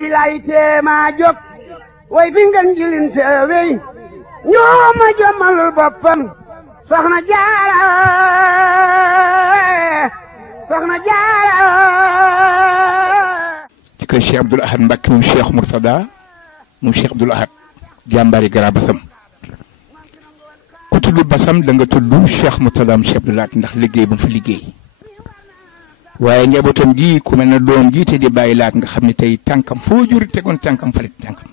lay teema jóg way fi ngeen jilin seewey ñoo ma jommalul boppam soxna jaara ci kër Cheikh Abdoul Ahad Mbacké moom Cheikh Mourtada moom Cheikh Abdoul Ahad jàmbaari Grand Bassam ku tudd Bassam da nga tudd Cheikh Mourtada Cheikh Abdoul Ahad ndax liggéey bu mu fa liggéey waaye njabootam gi ku mel ne doom gi te di bàyyi laat nga xam ne tey tànkam foo juri tegoon tànkam fa la tànkam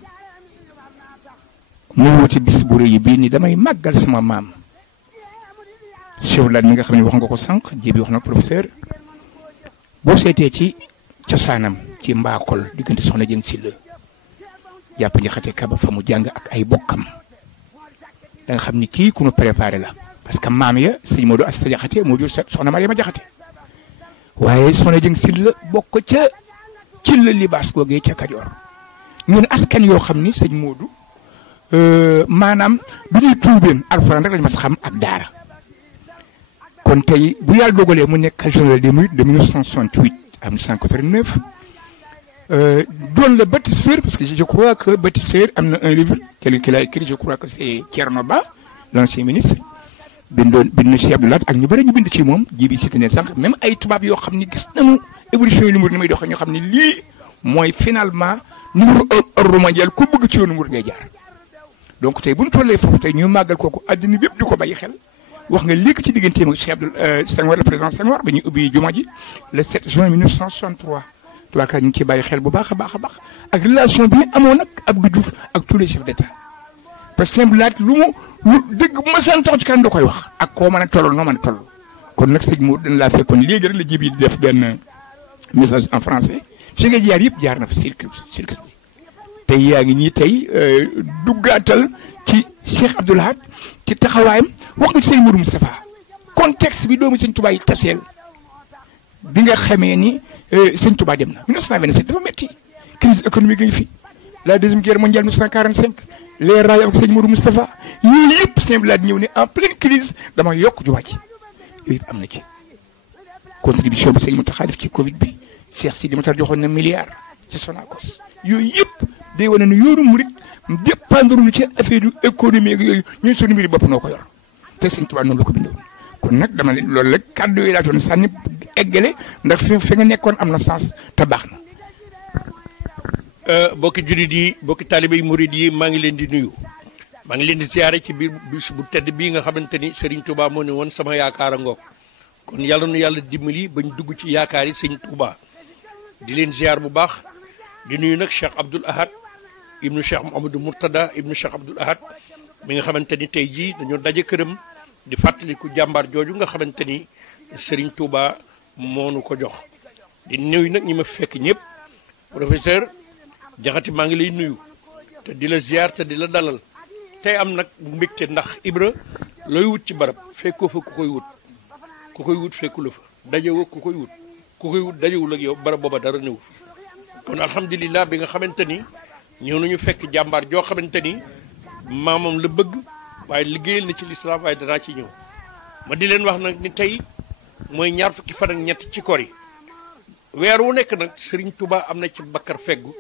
mu wuti bis bu rëy bii ni damay màggal sama maam Cheikh Abdoul Ahad mi nga xam ne wax nga ko sànq ji bi wax na professeur boo seetee ci cosaanam ci mbaakol diggante soxna Jëng Silla jàpp Njaxate Kaba fa mu jàng ak ay bokkam da nga xam ni kii ku nu préparé la parce que maam ya sëñ Modou Asta Jaxate moo jur soxna Mariama Jaxate waaye soxna Jëng Silla bokk ca ci la libaas googee ca Kajoor ñun askan yoo xam ni sëñ Modou maanaam du ñuy tuubeen alxuraan rek lañu mas xam ak daara kon tey bu yàlla dogalee mu nekk général des mourides de 1968 à 1989 doon le bâtisseur parce que je crois que bâtisseur am na un livre qu'il a écrit je crois que c'est Thierno Ba l'ancien ministre bind na Cheikh Abdoul Ahad ak ñu bëri ñu bind ci moom ji bi cité ne sànq même ay tubaab yoo xam ni gis nañu évolution yi numéro ni may doxee ñoo xam ne lii mooy finalement numéro ordre mondial ku bëgg ci yoonu numéro ngay jaar donc tey bu ñu tollee foofu tey ñu màggal kooku àddina bépp di ko bàyyi xel wax nga léegi ci digganteem ak Cheikh Abdoul Senghor le président Senghor ba ñuy ubbi jumaa ji le 7 juin 1963 tubaab ñu ngi ciy bàyyi xel bu baax a baax a baax ak relation bi ñu amoon nag Abdou Diouf ak tous les chefs d'État parce que Abdoul Ahad lu dëgg bu ma seen tax ci kanam da koy wax ak koo mën a toll noo mën a toll kon nag sëñ Mour dañ laa fekkoon léegi rek la ji bi di def benn message en français fi nga jaar yëpp jaar na fa circuit bi tey yaa ngi ñii tey duggaatal ci Cheikh Abdoul Ahad ci taxawaayam wax nga ci sëñ Mourou Moustapha contexte bi doomu sëñ Touba yi taseel bi nga xamee ni sëñ Touba dem na 1927 dafa metti crise économique yi fi la deuxième guerre mondiale 1945 les rails ak sëñ Mourou Moustapha yooyu yëpp sëñ Abdoul Ahad ñëw ne en pleine crise dama yokk jumaa ji yooyu yëpp am na ci contribution bi sëñ Mountakha def ci Covid bi Cheikh Sidi Mokhtar joxoon na milliard ci Sonacos yooyu yëpp day wane ne yoonu murit dépendre lu ci affaire yu économique yooyu ñun suñu mbiri bopp noo ko yor te sëñ Tuubaa noonu la ko bindoon kon nag dama ne loolu la kàddu yooyu laa doon sànni eggale ndax fi nga nekkoon am na sens te baax na. bokki jullit yi bokki taalibe yi murit yi maa ngi leen di nuyu maa ngi leen di siyaare ci biir bis bu tedd bii nga xamante ni Serigne Touba moo ne woon sama yaakaar a ngoog kon yàlla nu yàlla dimbali bañ dugg ci yaakaar yi sëñ Touba di leen ziar bu baax di nuyu nag Cheikh Abdoul Ahad ibnu Cheikh Mouhamadou Mourtada ibnu Cheikh Abdoul Ahad mi nga xamante ni tey jii dañoo daje këram di fàttaliku jàmbaar jooju nga xamante ni Serigne Touba moo nu ko jox di nuyu nag ñi ma fekk ñëpp professeur Jaxate maa ngi lay nuyu te di la ziar te di la dalal tey am nag mbégte ndax Ibra looy wut ci barab fekkoo fa ku koy wut fekku la fa dajewoo ku koy wut dajewul ak yow barab booba dara néew fi kon alhamdulilah bi nga xamante ni ñëw nañu fekk jàmbaar joo xamante ni maamam la bëgg waaye liggéeyal na ci lislaam waaye danaa ci ñëw ma di leen wax nag ni tey mooy ñaar fukki fan ak ñett ci kor yi weer wu nekk nag Serigne Touba am na ci bakkar feggu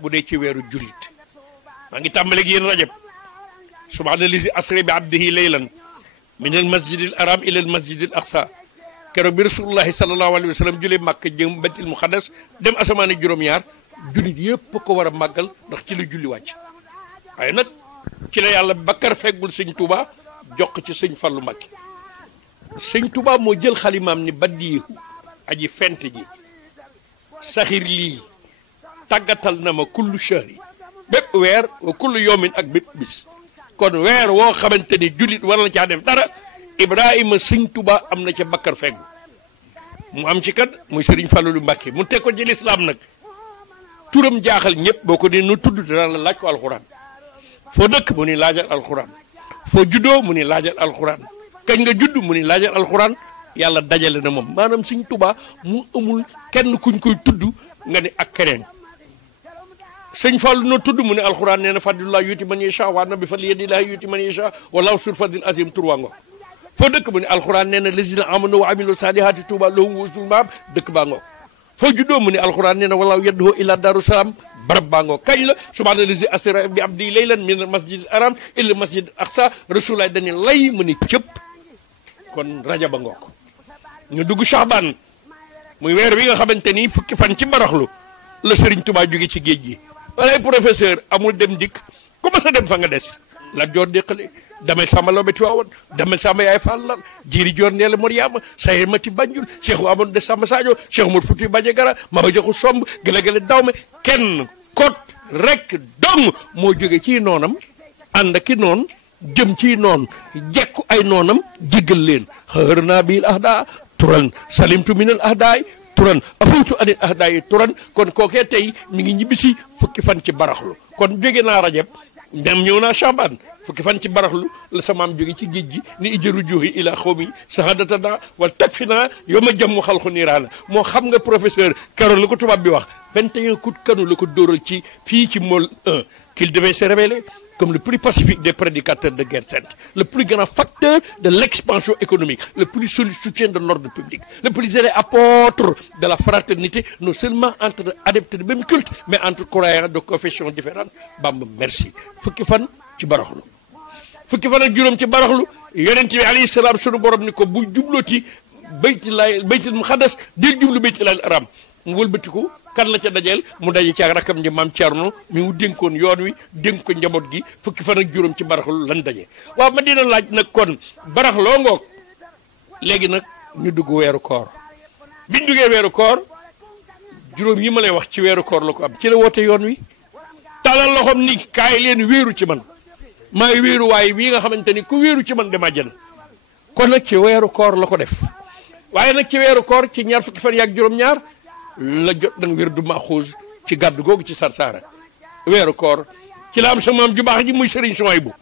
bu dee ci weeru jullit maa ngi tàmbaleeg yéen rajab subhaana lazi asra bi abdihi laylan min al masjidil haram ila al masjidil aqsa keroog bi rasulullahi sallallahu alayhi wa sallam julee màkk jëm baytul muqaddas dem asamaani juróom-ñaar jullit yëpp ko war a màggal ndax ci la julli wàcc waaye nag ci la yàlla bakkar feggul sëñ Touba jox ci sëñ Fallu Mbàkke sëñ Touba moo jël xalimaam ni baddiihu aji fent ji saxir lii tàggatal na ma kullu shahri bépp weer wa kullu yawmin ak bépp bis kon weer woo xamante ni jullit war na caa def dara Ibrahima sëñ Touba am na ca bakkar feggu mu am ci kat muy Sëriñ Fallu Mbàkke mu teg ko ci lislaam nag turam jaaxal ñëpp boo ko dee nu tudd dana la laaj ko alxuraan foo dëkk mu ni laajal alxuraan foo juddoo mu ni laajal alxuraan kañ nga judd mu ni laajal alxuraan yàlla dajale na moom maanaam sëñ Touba mu amul kenn kuñ koy tudd nga ni ak keneen sëñ Fallu noo tudd mu ne alxuraan nee na fadlullah yuti man yasha wa nabi fadli yadillahi yuti man yasha wallahu sur fadlil azim turwa ngo foo dëkk mu ne alxuraan nee na lazina amanu wa amilu salihati Touba lahum husnul maab dëkk baa ngo foo juddoo mu ne alxuraan nee na walaaw yadduhu ila daaru salaam barab baa ngoo kañ la subhaana lazi asra bi abdi laylan min masjid aram ila masjid aqsa rasulaay dañu lay mu ni cëpp kon rajaba ngoo ko ñu dugg Shaabaan muy weer wi nga xamante ni fukki fan ci baraxlu la Serigne Touba jóge ci géej gi walay professeur amul dem dikk commencé dem fa nga des la joor déqale damel samba lawbe Tiwaawan damel samba yaay Fall Ndar jiiri joor ndeela Mariama sayer mati Banjul Cheikh Amadou de Samba Sadio Cheikh Umar Fuuti Bandiagara Maba Jaxu Somb gëla-gëla dawme kenn kot rek dong moo jóge ci noonam ànd ki noon jëm ci noon jekku ay noonam jéggal leen xër naa bil ahda turan salimtu minal ahdaay turan afawtu anil ahdaay turan kon kookee tey mi ngi ñibbisi fukki fan ci baraxlu kon jóge naa rajab dem ñëw naa Shaabaan fukki fan ci baraxlu la samaam jóge ci géej gi ni ijaru juuhi ila xawmi sahadatana wal takfina yow ma jàmm xalxu niiraana moo xam nga professeur Caron la ko tubaab bi wax 21 coup de canon la ko dóoral ci fii ci Môle 1 qu'il devait se révéler comme le plus pacifique des prédicateurs de guerre sainte, le plus grand facteur de l'expansion économique, le plus solide soutien de l'ordre public, le plus zélé apôtre de la fraternité, non seulement entre adeptes de même culte, mais entre croyants de confessions différentes. Bamba merci. Fukki fan ci baraxlu fukki fan ak juróom ci baraxlu yonent bi alayhi salaam sunu borom ni ko bu jublooti baytul muqaddas di jublu baytul haram mu wëlbatiku kan la ca dajeel mu daje ci ak rakam ji maam Thierno mi mu dénkoon yoon wi dénk ko njaboot gi fukki fan ak juróom ci baraxlu lan daje waaw ma dina laaj nag kon baraxloo ngoog léegi nag ñu dugg weeru koor biñ duggee weeru koor juróom yi ma lay wax ci weeru koor la ko am ci la woote yoon wi talal loxoom ni kaay leen wéeru ci man maay wéeru waaye bii nga xamante ni ku wéeru ci man dem àjjana kon nag ci weeru koor la ko def waaye nag ci weeru koor ci ñaar fukki fan yaak juróom-ñaar la jot nag wér du maxuus ci gàddu googu ci Sarsara weeru koor ci la am sa maam ju baax ji muy Serigne Souhaïbou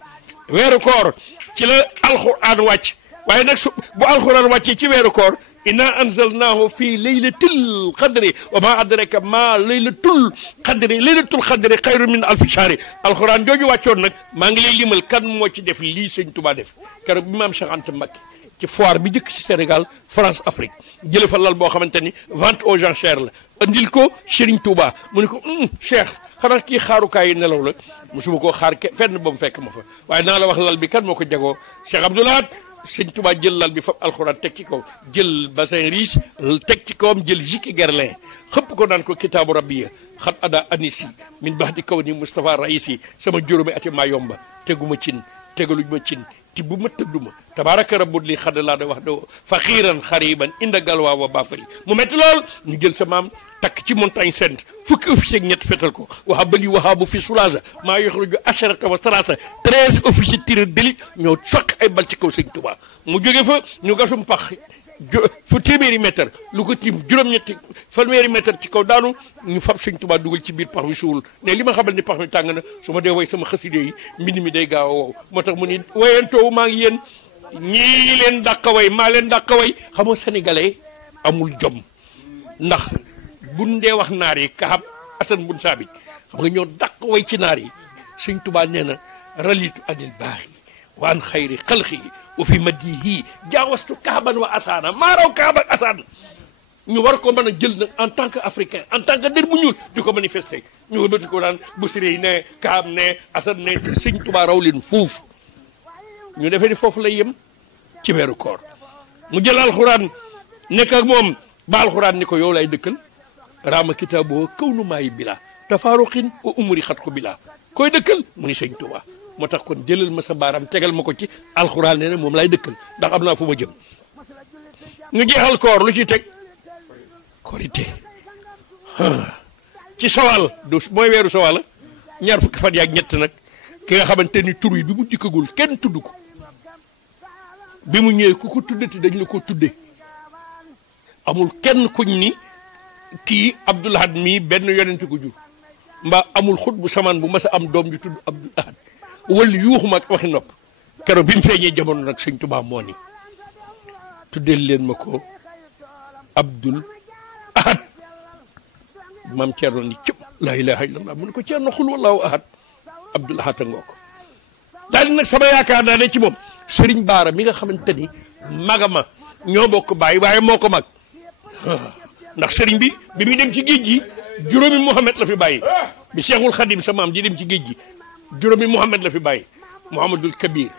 weeru koor ci la alxuraan wàcc waaye nag bu alxuraan wàccee ci weeru koor inna anzalnaahu fii laylatil qadri wa ma adraka ma laylatul qadri xayru min alfi shahri alxuraan jooju wàccoon nag maa ngi lay limal kan moo ci def lii sëñ Touba def keroog bi maam Cheikh Anta Mbacké ci foire bi jëkk ci Sénégal France Afrique jële fa lal boo xamante ni vente aux enchères la andil ko Serigne Touba mu ne ko Cheikh xanaa kii xaarukaay yi nelaw la mosuma koo xaar fenn ba mu fekk ma fa waaye naa la wax lal bi kan moo ko jagoo Cheikh Abdoulaye sëñ Touba jël lal bi fab alxuraan teg ci kaw jël bassin riche teg ci kawam jël jikki gerlin xëpp ko naan ko kitaabu rabbiya xat ada anisi min baax di kaw ni Moustapha Raïsi sama juróomi ati maa yomba teguma cin tegaluñ ma cin ti bu ma tëdduma tabaaraka rabbul li xadd laa da wax do faxiiran xariban inda galwaa wa baafali mu metti lool ñu jël sa maam takk ci montagne sainte fukki officier ak ñett fetal ko waxa bëli waxaabu fi sulaasa maa yoxruju asharata wa salaasa 13 officiers tireur d'élite ñoo soq ay bal ci kaw sëñ Tuubaa mu jóge fa ñu gasum pax fu téeméeri mètre lu ko tiim juróom-ñetti fanweeri mètre ci kaw daanu ñu fab sëñ Tuubaa dugal ci biir pax wi suul ne li ma xamal ni pax mi tàng na su ma dee way sama xaside yi mbind mi day gaaw a wow moo tax mu ni wayantoowu maa ngi yéen ñii leen dàqa way maa leen dàqa way xamoo sénégalais amul jom ndax buñ dee wax naar yi Kaab Asan bun Saabit xam nga ñoo dàq way ci naar yi sëñ Tuubaa nee na ralitu anil baaxi wa an xayri xalqi wa fi madihi jaawastu Kaaban wa Asaana maa raw Kaab ak Asaan ñu war ko mën a jël nag en tant que africain en tant que der bu ñuul di ko manifester ñu wëlbati ko daan Busiri ne Kaab ne Asan ne te sëñ Tuubaa raw leen fuuf ñu defee ni foofu lay yem ci weeru koor mu jël alxuraan nekk ak moom ba alxuraan ni ko yow lay dëkkal raama kitaaboo kaw nu maayi bila tafaaruqin wa umuri xat ko bila koy dëkkal mu ni sëñ Tuubaa moo tax kon jëlal ma sa baaraam tegal ma ko ci alxuraan nee na moom lay dëkkal ndax am naa fu ma jëm ñu jeexal koor lu ci teg korité ci sawal du mooy weeru sawal ñaar fukki fan yaak ñett nag ki nga xamante ni tur yi bi mu dikkagul kenn tudd ko bi mu ñëwee ku ko tuddati dañ la ko tudde amul kenn kuñ ni kii Abdoul Ahad mii benn yonent ko jur mbaa amul xut bu samaan bu mas a am doom ju tudd Abdoul Ahad wala yuuxuma ak waxi nopp keroog bi mu feeñee jamono nag sëñ Tuubaa moo ni tuddeel leen ma ko Abdoul Ahad maam Thierno ni cëpp laa ilaha illallah mu ne ko Thierno xul wallahu ahad Abdoul Ahad a ngoo ko daal di nag sama yaakaar naa ne ci moom Sëriñ Baara mi nga xamante ni magama ñoo bokk bàyyi waaye moo ko mag ndax sëriñ bi muy dem ci géej gi juróomi Muhammad la fi bàyyi bi Cheikhul Khadim sa maam ji dem ci géej gi juróomi Muhammad la fi bàyyi Mouhamadul Kabir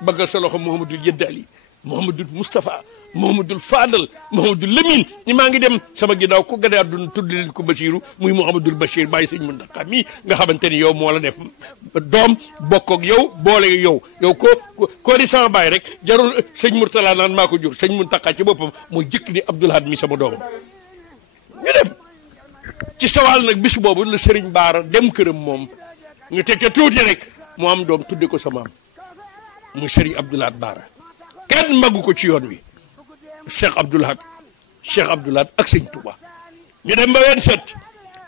baggal sa loxo Mouhamadul Yeddali Mouhamadul Moustapha Mouhamadul Fadal Mouhamadul Lamine ni maa ngi dem sama ginnaaw ko gane àdduna tudd leen ko Basiru muy Mouhamadul Bachir bàyyi sëñ Muntaxa mii nga xamante ni yow moo la def doom bokk ak yow boole yow ko di sama bàyyi rek jarul sëñ Murtala naan maa ko jur sëñ Muntaxa ci boppam mooy jëkk ni Abdoul Ahad mi sama doomam ñu dem ci sawal nag bis boobu la Sëriñ Baara dem këram moom ñu teg ca tuuti rek mu am doom tudde ko sama am muy Sëriñ Abdoul Ahad Baara kenn magu ko ci yoon wi Cheikh Abdoul Ahad ak sëñ Touba ñu dem ba 27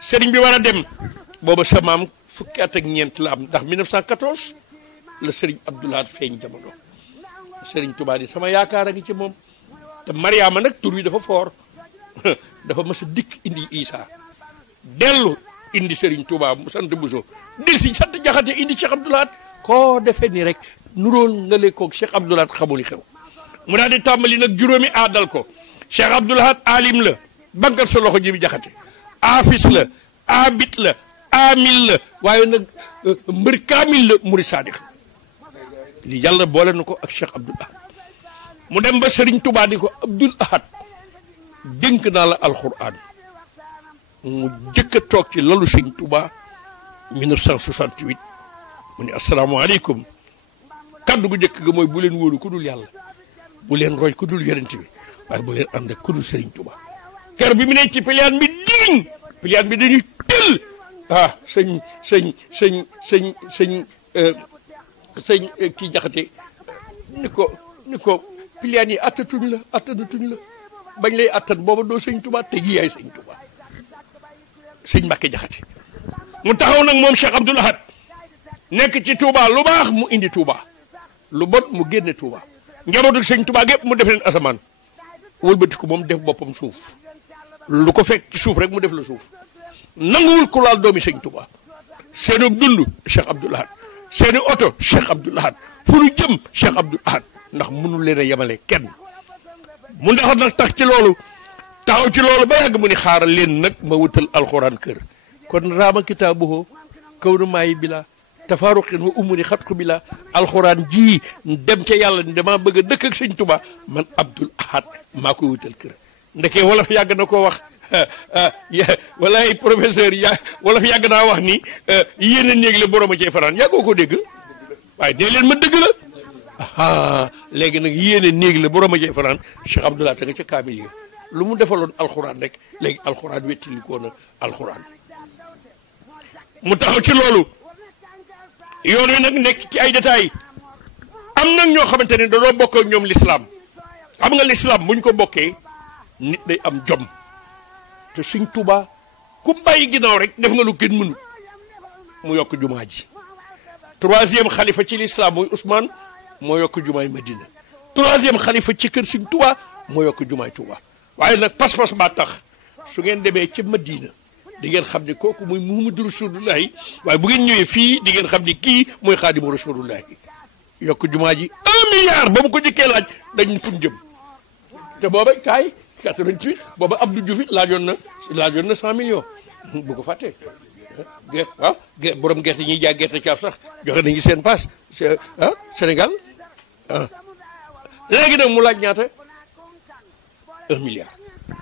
sëriñ bi war a dem booba sa maam fukki at ak ñeent la am ndax 1914 la sëriñ Abdoul Ahad feeñ jamono sëriñ Touba di sama yaakaar a ngi ci moom te Mariama nag tur wi dafa foor dafa mas a dikk indi Isa dellu indi sëriñ Touba mu sant Bousso del si sant Jaxate indi Cheikh Abdoul Ahad koo defee ni rek nuróol nga lekkoog Cheikh Abdoul Ahad xamuli xew mu daal di tàmbali nag juróomi aadal ko Cheikh Abdoul Ahad alim la baggal sa loxo ji bi Jaxate afis la abit la amil la waaye nag mbër kaamil la muri saadix li yàlla boole na ko ak Cheikh Abdoul Ahad mu dem ba Serigne Touba di ko Abdoul Ahad dénk naa la alxuraan mu jëkk a toog ci lalu Serigne Touba 1968 mu ne asalaamaaleykum kaddu gu njëkk ga mooy bu leen wóolu ku dul yàlla bu leen roy ku dul yonent bi waaye bu leen ànd ak ku dul Serigne Touba ker bi mu ne ci piliyaan bi diñ piliyaan bi dañuy tël sëñ kii Jaxate ni ko piliyaan yi attanatuñ la bañ lay attan booba doo sëñ Touba te ji yaay sëñ Touba sëñ Mbàkke Jaxate mu taxaw nag moom Cheikh Abdoul Ahad nekk ci Touba lu baax mu indi Touba lu bon mu génne Touba njabootu sëñ Touba gépp mu def leen asamaan wëlbati ko moom def boppam suuf lu ko fekk ci suuf rek mu def la suuf nanguwul ku laal doomi sëñ Touba seenu dund Cheikh Abdoul Ahad seeni oto Cheikh Abdoul Ahad fu nu jëm Cheikh Abdoul Ahad ndax mënul leen a yemale kenn mu ndax nag tax ci loolu taxaw ci loolu ba yàgg mu ni xaaral leen nag ma wutal alxuraan kër kon raama kitaabuhu kaw nu maayi bi la tafaaruqin wa umuri xat ko bi la alxuraan ji dem ca yàlla ni dama bëgg a dëkk ak sëñ Touba man Abdoul Ahad maa koy wutal kër ndeke wolof yàgg na koo wax walaay professeur wolof yàgg naa wax ni yéen a néeg la borom a cay fanaan yàggoo ko dégg waaye nee leen ma dëgg la léegi nag yéen a néeg la borom a cay fanaan Cheikh Abdoul Ahad nga ca kaamil yi lu mu defaloon alxuraan rek léegi alxuraan wettili ko na alxuraan mu taxaw ci loolu yoon wi nag nekk ci ay détails am nag ñoo xamante ne dañoo bokk ak ñoom l'islam xam nga l'islam buñ ko bokkee nit day am jom te Sëñ Tuubaa ku bàyyi ginnaaw rek def nga lu kenn mënu mu yokk jumaa ji troisième xalifa ci l'islam mooy Ousmane moo yokk jumaay Madina troisième xalifa ci kër Sëñ Tuubaa moo yokk jumaay Tuubaa waaye nag pas-pas baa tax su ngeen demee ca Madina di ngeen xam ne kooku mooy Muhammadu Rasulullahi waaye bu ngeen ñëwee fii di ngeen xam ne kii mooy Xaadimu Rasulullahi yokk jumaa ji 1 milliard ba mu ko jëkkee laaj dañ fuñ jëm te booba kaay 88 booba Abdou Diouf laajoon na 100 millions bu ko fàttee borom gerte ñuy jaay gerte caaf sax joxe nañu seen paas Sénégal léegi nag mu laaj ñaata 1 milliard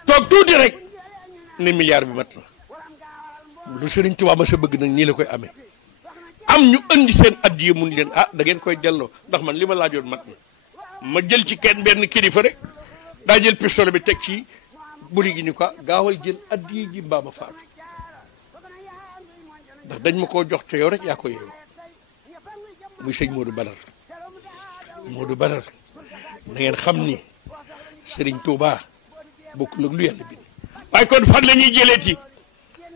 toog tuuti rek ne milliard bi mat na lu Sëriñ Tuubaa ma sa bëgg nag nii la koy amee am ñu andi seen addiya mun leen da ngeen koy delloo ndax man li ma laajoon mat na ma jël ci kenn benn kilifa rek daa jël pistolet bi teg ci buri gi ni ko gaawal jël addiya ji mbaa ma faatu ndax dañ ma koo jox te yow rek yaa ko yeewu muy sëñ Modou Badar na ngeen xam ni Sëriñ Tuubaa bokkul ak lu yàlla bind waaye kon fan la ñuy jëleeti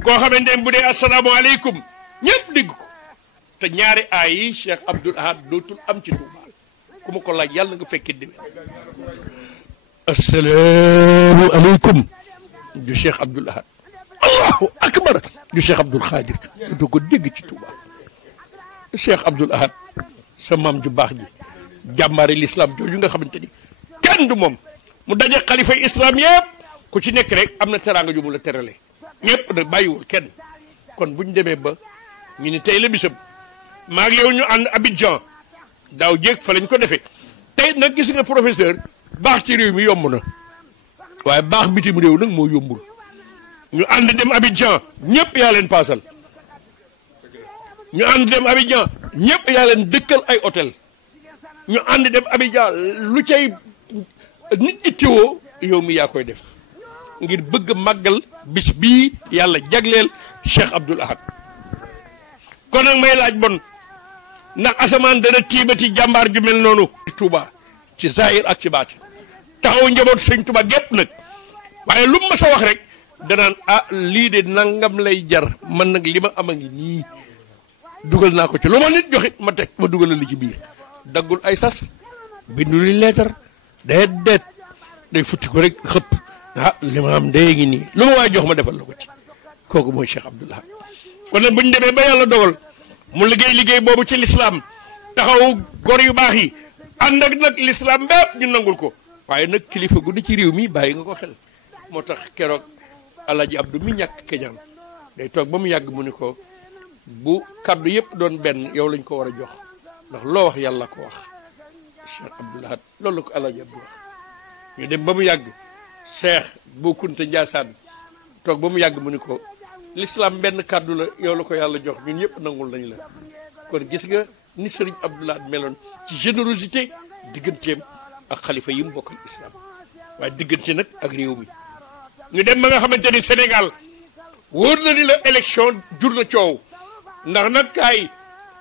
koo xamante ne bu dee asalaamaaleykum ñëpp dégg ko te ñaari aay yi Cheikh Abdoul Ahad dootul am ci Touba ku ma ko laaj yàlla nga fekkee déwén asalaamualeykum du Cheikh Abdoul Ahad allahu akbar du Cheikh Abdoul Khadir doo ko dégg ci Touba Cheikh Abdoul Ahad sa maam ju baax ji jàmbaari l'islam jooju nga xamante ni kenn du moom mu daje xalifa islam yëpp ku ci nekk rek am na teraanga ju mu la terale ñëpp nag bàyyiwul kenn kon bu ñu demee ba ñu ni tey la bisam maa ngi yow ñu ànd Abidjan daaw jéeg fa lañ ko defee tey nag gis nga professeur baax ci réew mi yomb na waaye baax bitim réew nag moo yombul ñu ànd dem Abidjan ñëpp yaa leen paasal ñu ànd dem Abidjan ñëpp yaa leen dëkkal ay hôtel ñu ànd dem Abidjan lu cay nit ittiwoo yow mi yaa koy def ngir bëgg màggal bis bii yàlla jagleel Cheikh Abdoul Ahad kon nag may laaj bon ndax asamaan dana tiibati jàmbaar ju mel noonu Touba ci zahir ak ci baati taxaw njabootu sëñ Touba gépp nag waaye lu ma sa wax rek danaan lii de nangam lay jar man nag li ma am a ngi nii dugal naa ko ci lu ma nit joxit ma teg ma dugalal li ci biir daggul ay sas bindu li leetar day futti ko rek xëpp li ma am dee ngi nii lu ma waay jox ma defal la ko ci kooku mooy Cheikh Abdoul Ahad kon nag bu ñu demee ba yàlla dogal mu liggéey boobu ci lislaam taxaw gor yu baax yi ànd ak nag lislaam bépp ñu nangul ko waaye nag kilifa gu ne ci réew mi bàyyi nga ko xel moo tax keroog Alaaji Abdou mi ñàkk keñaan day toog ba mu yàgg mu ni ko bu kaddu yëpp doon benn yow lañ ko war a jox ndax loo wax yàlla ko wax Cheikh Abdoul Ahad loolu la ko Alaaji Abdou wax ñu dem ba mu yàgg Cheikh Bou Kounta Ndiassane toog ba mu yàgg mu ni ko l'islam benn kàddu la yow la ko yàlla jox ñun ñëpp nangul nañ la kon gis nga ni Serigne Abdoul Ahad meloon ci générosité digganteem ak xalifa yi mu bokkal islam waaye diggante nag ak réew mi ñu dem ba nga xamante ni Sénégal wóor na ni la élection jur na coow ndax nag kaay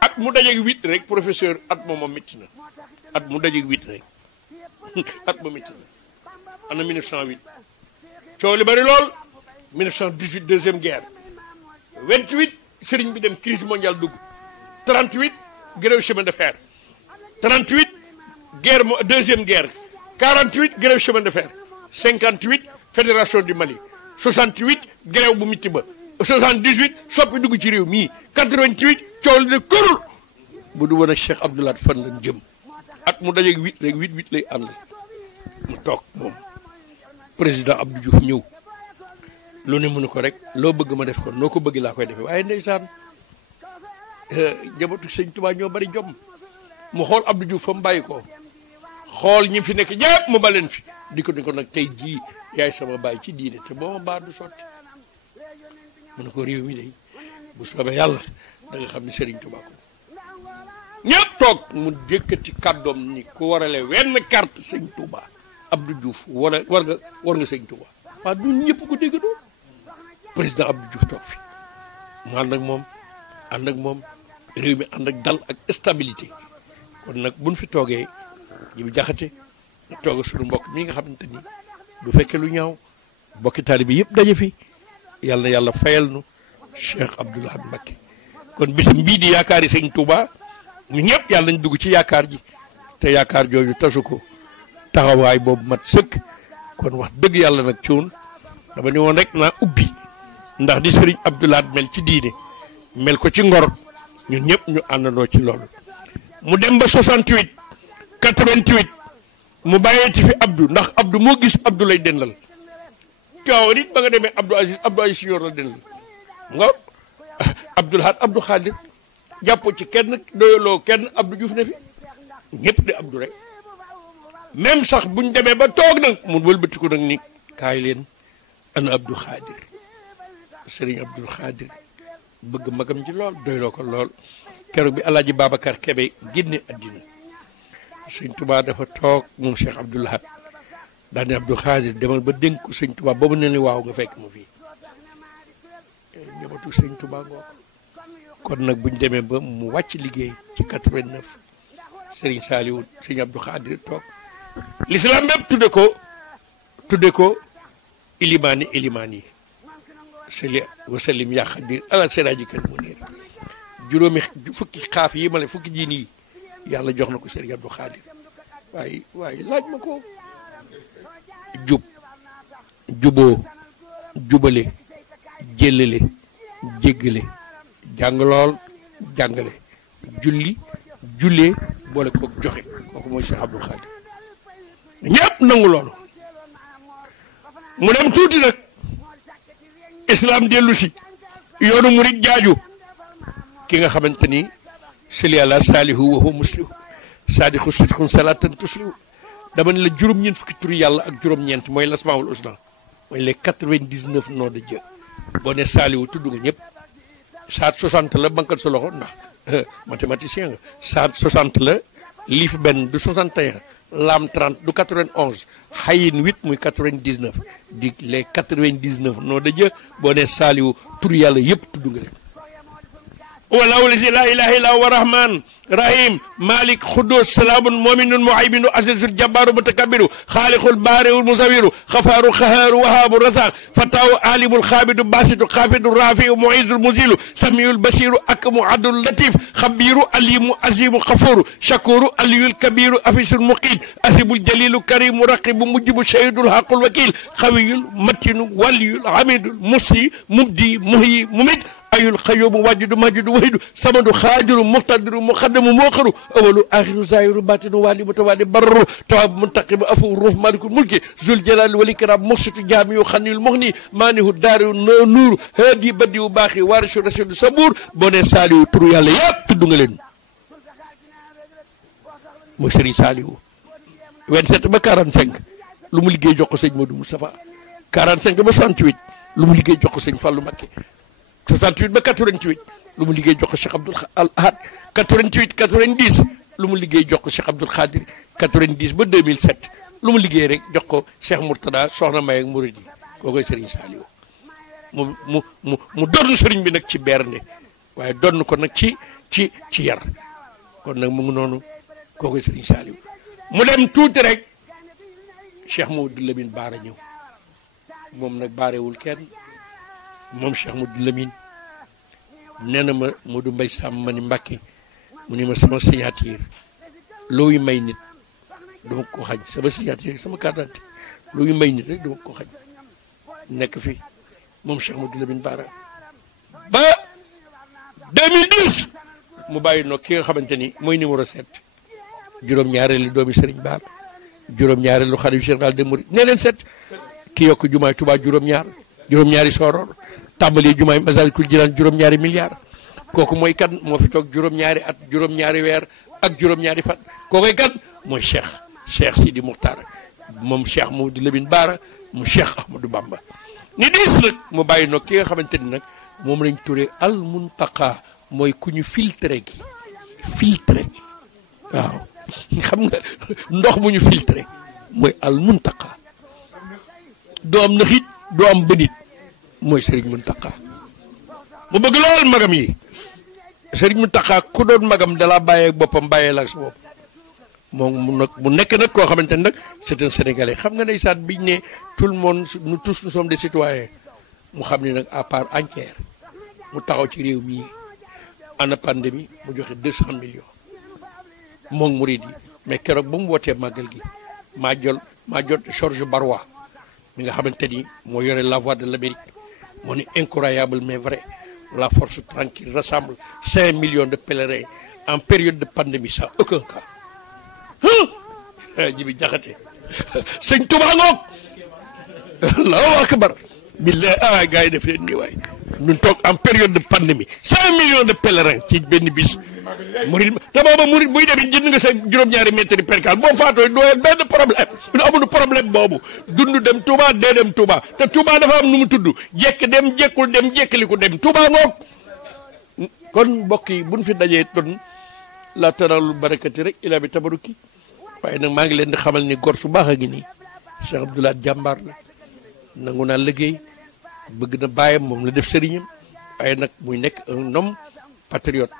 at mu dajeeg 8 rek professeur at moom métti na at mu dajeeg 8 rek at ma métti na ana 1908 coow li bari lool 1918 deuxième guerre 28 sëriñ bi dem crise mondiale dugg 38 grève chemin de fer 38 guerre deuxième guerre 48 grève chemin de fer 58 fédération du Mali 68 grève bu mitti ba 78 soppi dugg ci réew mii 88 coow li ne kërul bu du woon ak Cheikh Abdoul Ahad fan lañ jëm at mu dajeeg 8 rek 8 lay ànd mu toog moom président Abdou Diouf ñëw lu ne mënu ko rek loo bëgg ma def ko noo ko bëgg laa koy defee waaye ndeysaan njabootu sëñ Tuubaa ñoo bari jom mu xool Abdou Diouf fa mu bàyyi ko xool ñi fi nekk ñëpp mu baleen fi di ko nag tey jii yaay sama bàyyi ci diine te boo ma baa du sotti mu ne ko réew mi day bu soobee yàlla da nga xam ne Serigne Touba ko ñëpp toog mu jëkkati kàddoom ni ku warale wenn carte sëñ Touba Abdou Diouf war nga sëñ Touba waaw ñun ñëpp ko dégg doon président Abdou Diouf toog fi mu ànd ak moom réew mi ànd ak dal ak stabilité kon nag buñ fi toogee ñu jaxate ñu toog suñu mbokk mi nga xamante ni du fekkee lu ñaaw mbokki taalibe yëpp daje fi yàlla na yàlla fayal nu Cheikh Abdoul Ahad Mbacké kon bisam bii di yaakaari sëñ Touba ñu ñëpp yàlla nañ dugg ci yaakaar ji te yaakaar jooju tasu ko taxawaay boobu mat sëkk kon wax dëgg yàlla nag ciwoon dama ne woon rek naa ubbi ndax di Serigne Abdoul Ahad mel ci diine mel ko ci ngor ñun ñëpp ñu àndandoo ci loolu mu dem ba 68 88 mu bàyyeeti fi Abdou ndax Abdou moo gis Abdou lay dendal coow nit ba nga demee Abdou Aziz Senior la dendal nga Abdoul Ahad Abdou Khadir jàppoo ci kenn doyaloo kenn Abdou Diouf ne fi ñëpp de Abdou rek même sax buñ demee ba toog nag mu wëlbatiku nag ni kaay leen ana Abdou Khadir Serigne Abdou Khadir bëgg magam ci lool doyloo ko lool keroog bi Alaaji Babacar Kebe génne addina sëñ Touba dafa toog moom Cheikh Abdoul Ahad daane Abdou Khadir demal ba dénk ko sëñ Touba boobu ne ni waaw nga fekk ma fii njabootu sëñ Touba ngoo kon nag buñ demee ba mu wàcc liggéey ci 89 Serigne Saliou sëñ Abdou Khadir toog l'islam bépp tudde ko ilimaani yi sali wasallim yaa xadir ala seraji kal mu niir juróomi fukki xaaf yi ma le fukki jiin yi yàlla jox na ko Serigne Abdou Khadir waaye laaj ma ko juboo jubale jëllale jéggale jàng lool jàngale jullee boole kook joxe kooku mooy Cheikh Abdou Khadir ñëpp nangu loolu mu dem tuuti nag islam dellu si yoonu murid jaaju ki nga xamante ni sali ala saalihu wa huwa muslihu saadixu sidqun salatan tuslihu dama ne la juróom-ñeent fukki turi yàlla ak juróom-ñeent mooy lasmaul husna mooy les 99 noms de Dieu boo ne saalihu tudd nga ñëpp saat 60 la bankal sa loxo ndax mathématicien nga saat 60 la liif benn du 61 laam 30 du 91 xayin 8 muy 99 di les 99 noms de Dieu boo ne saalihu turi yàlla yëpp tudd nga leen wallahu lazi la ilaha illa huwa rahman rahim malik xudus salaamun muminun muhayminu azizul jabbaru mutakabbiru xaaliqul baariul musawiru xafaaru xahaaru wahaabu rasaq fataawu alimul xaabidu basitu xaafidu rafiu muizul muzilu samiul basiru akmu adul latif xabiru alimu azimu xafuru shakuru aliyul kabiru afisul muqid asibul jalilu karimu raqibu mujibu shahidul haqul wakil xawiyul matinu waliyul hamidul musi mubdi muhyi mumit ayul xayoomu wajudu majudu wahidu samadu xaadiru muqtadiru muqaddamu mooxaru awalu axiru zahiru batinu wali mutawali barru tawab muntaqimu afu ruuf malikul mulki zul jalali wal ikram muxsitu jaamiyu xaniyul muxni maanihu daariu nuuru haadi badiwu baaxi warisu rasidu sabuur boo ne saaliwu turu yàlla yëpp tudd nga leen mooy sëriñ saaliwu 27 ba 45 lu mu liggéey jox ko sëñ Modou Moustapha 45 ba 68 lu mu liggéey jox ko sëñ Fallou Mbacké 68 ba 88 lu mu liggéey jox ko Cheikh Abdoul Ahad 88 90 lu mu liggéey jox ko Cheikh Abdoul Khadir 90 ba 2007 lu mu liggéey rek jox ko Cheikh Mourtada soxna May ak Mouridi koo koy Serigne Saliou mu donn Serigne bi nag ci bernde waaye donn ko nag ci yar kon nag mu ngi noonu koo koy Serigne Saliou mu dem tuuti rek Cheikh Mouhamadou Lamine Bara ñëw moom nag baarewul kenn moom Cheikh Mouhamadou Lamine nee na ma Modou Mbaye Samb ma ni Mbàkke mu ni ma sama signature looy may nit dama ko xañ sama signature sama carte d'identité looy may nit rek dama ko xañ nekk fi moom Cheikh Mouhamadou Lamine Bara ba 2010 mu bàyyi noo ki nga xamante ni mooy numéro 7 juróom-ñaareelu doomi Serigne Bara juróom-ñaareelu xalifa général des mourides nee leen 7 ki yokk jumaay Tuubaa juróom-ñaari sooroor tàmbali jumaay Masalikul Jinaan juróom-ñaari milliards kooku mooy kan moo fi toog juróom-ñaari at juróom-ñaari weer ak juróom-ñaari fan kookoy kan mooy Cheikh Sidi Muxtaar moom Cheikh Mouhamadou Lamine Bara mu Cheikh Ahmadou Bamba ni diis nag mu bàyyi nag ki nga xamante ni nag moom lañ turee al muntaqa mooy ku ñu filtré waaw xam nga ndox mu ñu filtré mooy al muntaqa doo am naxit doo am bënit mooy Serigne Mountakha mu bëgg lool magam yi Serigne Mountakha ku doon magam dalaa bàyyee ak boppam bàyyee la ak sa bopp moom mu nekk nag koo xamante ne nag c'est un Sénégalais xam nga ndeysaan biñ ne tout le monde nous tous nous sommes des citoyens mu xam ne nag à part entière mu taxaw ci réew mii ana pandémie mu joxe 200 millions moom murid yi mais keroog ba mu wootee màggal gi maa jot Georges Barrois mi nga xamante ni moo yore la voix de l'Amérique moo ni incroyable mais vrai la force tranquille rassemble 5 millions de pèlerins en période de pandémie sans aucun cas Jibi Jaxate sëñ Tuubaa ngoog Allahu akbar billahi gars yi def leen nii waay ñun toog en période de pandémie 5 millions de pèlerins ci benn bis murid te booba murid buy demee jënd nga sa juróom-ñaari mètre percal boo faatoo doo benn problème ñu amul problème boobu dund dem Touba dee dem Touba te Touba dafa am nu mu tudd jekk dem jekkul dem jekkaliku dem Touba ngoog kon mbokk yi buñ fi dajee ton la tanaalul barakati rek ilaa bi tabaruki waaye nag maa ngi leen di xamal ni gor su baax a ngi nii Cheikh Abdoulaye jàmbaar la nangu naa liggéey bëgg na bàyyam moom la def sëriñam waaye nag muy nekk un homme patriote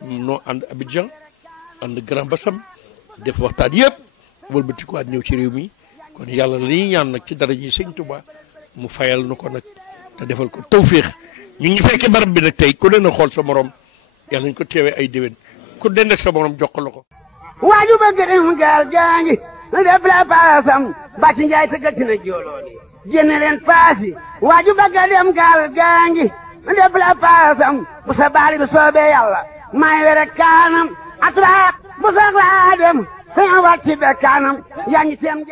noo ànd Abidjan ànd Grand Bassam def waxtaan yëpp wëlbatikuwaat ñëw ci réew mi kon yàlla li ñaan nag ci dara ji sëñ Touba mu fayal nu ko nag te defal ko tawféex ñu ngi fekkee barab bi nag tey ku ne na xool sa morom yàlla ñu ko teewee ay déwén ku dend ak sa morom jox ko la ko. waaju bëgg dem gaal gaa ngi def la paasam bàcc njaay tëggati na joolooli génne leen paasi waaju bëgg dem gaal gaa ngi def la paasam bu sa baali bi soobee yàlla may were kaanam atraak bu soxlaa dem saña wàcc be kaanam yaa ngi seen